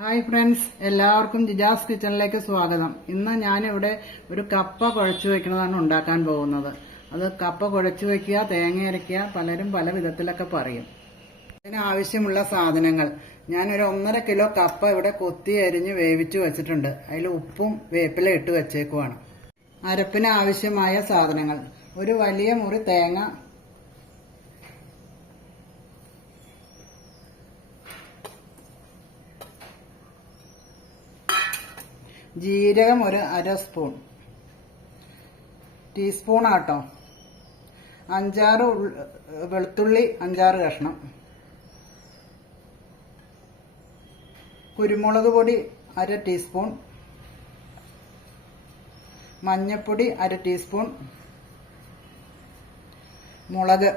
Hi friends എല്ലാവർക്കും ജിജാസ് കിച്ചണിലേക്ക് സ്വാഗതം. ഇന്ന് ഞാനിവിടെ ഒരു കപ്പ കുഴച്ചു വെക്കുന്നതാണ് ഉണ്ടാക്കാൻ പോകുന്നത്. അത് കപ്പ കുഴച്ചു വെക്കുക തേങ്ങ അരയ്ക്കുക പലരും പല വിധത്തിലൊക്കെ പറയും. അതിനാവശ്യമുള്ള സാധനങ്ങൾ. ഞാനൊരു ഒന്നര കിലോ കപ്പ ഇവിടെ കൊത്തി അരിഞ്ഞ് വേവിച്ച് വെച്ചിട്ടുണ്ട്. അതിൽ ഉപ്പും വേപ്പില ഇട്ട് വെച്ചേക്കുവാണ്. അരപ്പിന് ആവശ്യമായ സാധനങ്ങൾ. ഒരു വലിയ മുറി തേങ്ങ ജീരകം ഒരു അര സ്പൂൺ. ടീസ്പൂൺ ആട്ടോ. അഞ്ചാറ് വെളുത്തുള്ളി അഞ്ചാറ് കഷ്ണം. കുരുമുളക് പൊടി അര ടീസ്പൂൺ. മഞ്ഞപ്പൊടി അര ടീസ്പൂൺ. മുളക്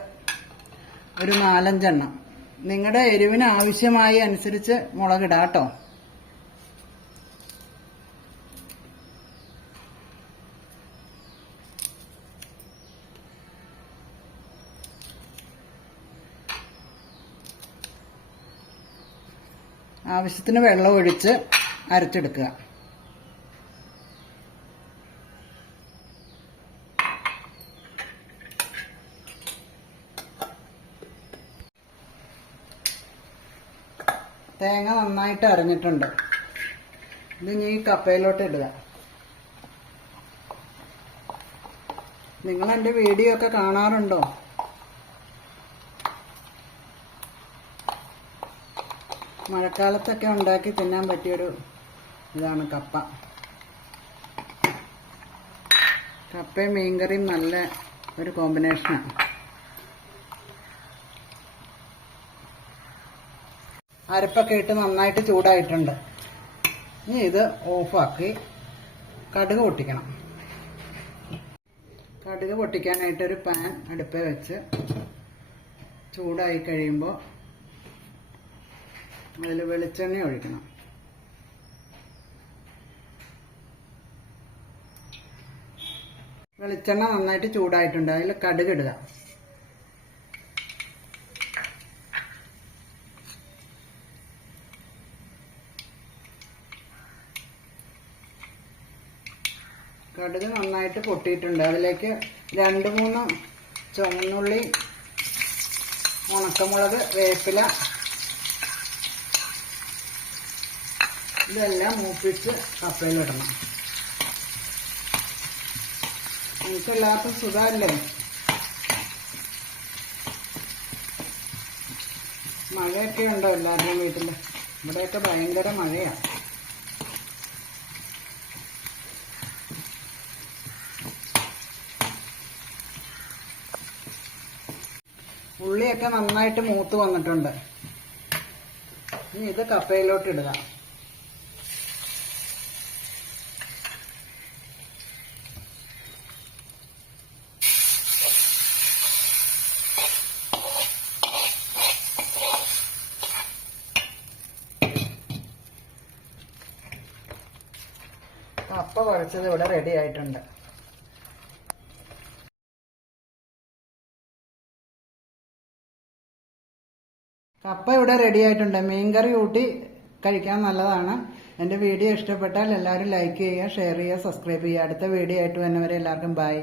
ഒരു നാലഞ്ചെണ്ണം. നിങ്ങളുടെ എരിവിന് ആവശ്യമായി അനുസരിച്ച് മുളകിടാം കേട്ടോ ആവശ്യത്തിന് വെള്ളം ഒഴിച്ച് അരച്ചെടുക്കുക. തേങ്ങ നന്നായിട്ട് അരഞ്ഞിട്ടുണ്ട്. ഇത് ഈ കപ്പയിലോട്ട് ഇടുക. നിങ്ങൾ എന്റെ വീഡിയോ ഒക്കെ കാണാറുണ്ടോ? മഴക്കാലത്തൊക്കെ ഉണ്ടാക്കി തിന്നാൻ പറ്റിയൊരു ഇതാണ് കപ്പ. കപ്പയും മീൻകറിയും നല്ല ഒരു കോമ്പിനേഷനാണ് അരപ്പൊക്കെ ഇട്ട് നന്നായിട്ട് ചൂടായിട്ടുണ്ട്. ഇനി ഇത് ഓഫാക്കി കടുക് പൊട്ടിക്കണം. കടുക് പൊട്ടിക്കാനായിട്ടൊരു പാൻ അടുപ്പേ വെച്ച് ചൂടായി കഴിയുമ്പോൾ അതിൽ വെളിച്ചെണ്ണ ഒഴിക്കണം. വെളിച്ചെണ്ണ നന്നായിട്ട് ചൂടായിട്ടുണ്ട്. അതിൽ കടുക് ഇടുക. കടുക് നന്നായിട്ട് പൊട്ടിയിട്ടുണ്ട്. അതിലേക്ക് രണ്ട് മൂന്ന് ചുവന്നുള്ളി ഉണക്കമുളക് വേപ്പില ഇതെല്ലാം മൂപ്പിച്ച് കപ്പയിലിടണം എനിക്കെല്ലാവർക്കും സുഖമല്ലേ? മഴയൊക്കെ ഉണ്ടോ എല്ലാവരുടെയും വീട്ടിൽ? ഇവിടെയൊക്കെ ഭയങ്കര മഴയാണ് ഉള്ളിയൊക്കെ നന്നായിട്ട് മൂത്ത് വന്നിട്ടുണ്ട്. ഇനി ഇത് കപ്പയിലോട്ട് ഇടുക. കപ്പ കുറച്ചത് ഇവിടെ റെഡി ആയിട്ടുണ്ട്. കപ്പ ഇവിടെ റെഡി ആയിട്ടുണ്ട്. മീൻകറി കൂട്ടി കഴിക്കാൻ നല്ലതാണ്. എന്റെ വീഡിയോ ഇഷ്ടപ്പെട്ടാൽ എല്ലാവരും ലൈക്ക് ചെയ്യുക ഷെയർ ചെയ്യുക സബ്സ്ക്രൈബ് ചെയ്യുക. അടുത്ത വീഡിയോ ആയിട്ട് വന്നവരെ എല്ലാവർക്കും ബൈ